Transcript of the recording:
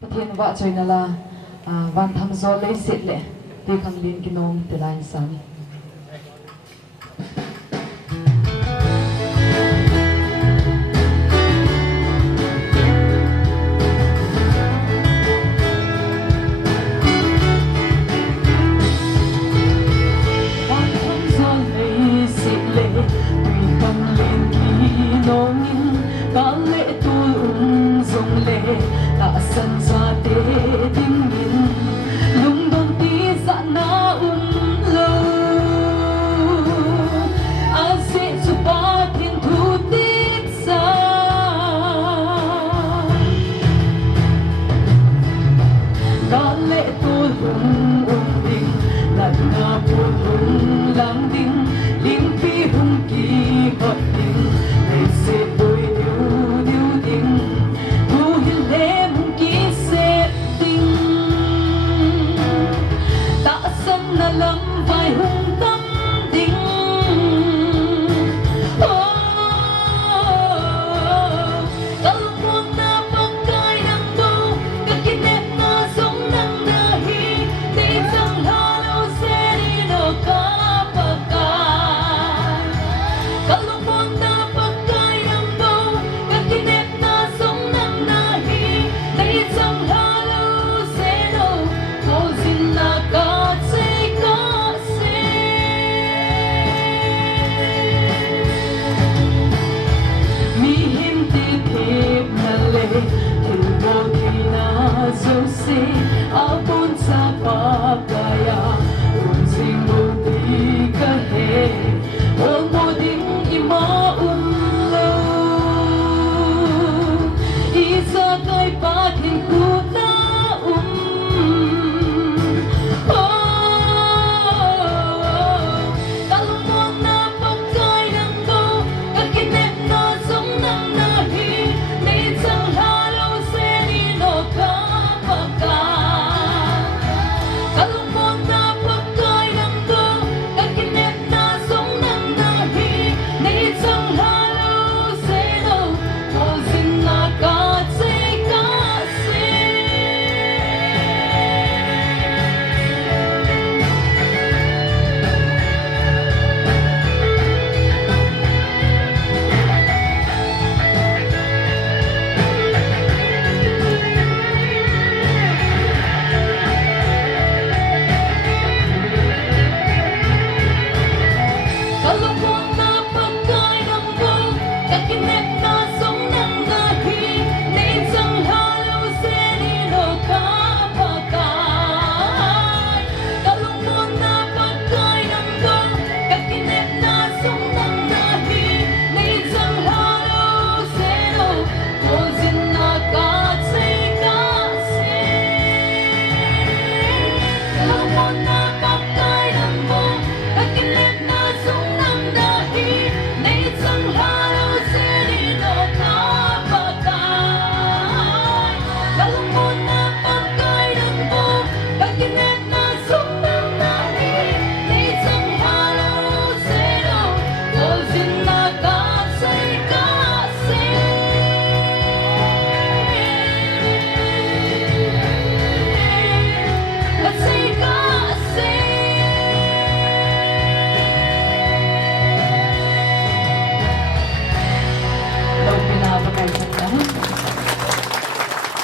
Pathian wa choi na la van tham zo le sit le ti kham lin kinom te lain san San sa te tim min lung don ti sa na lo a se su pa tin thu tip sa ka le tu lung ding la na pu lung lang ding lim pi hung ki hot ding le se boy diu ding tu hil le lâm vai hung tâm đinh kalau pun na pakai nang bau kakinet na song nang dahi di sang halo seri no kapakai kalau pun na pakai nang bau kakinet na song nang dahi di sang halo seno kau sinaka se apun sa pagaya unsing mudi kahe ol moding ima umlo isa kay pa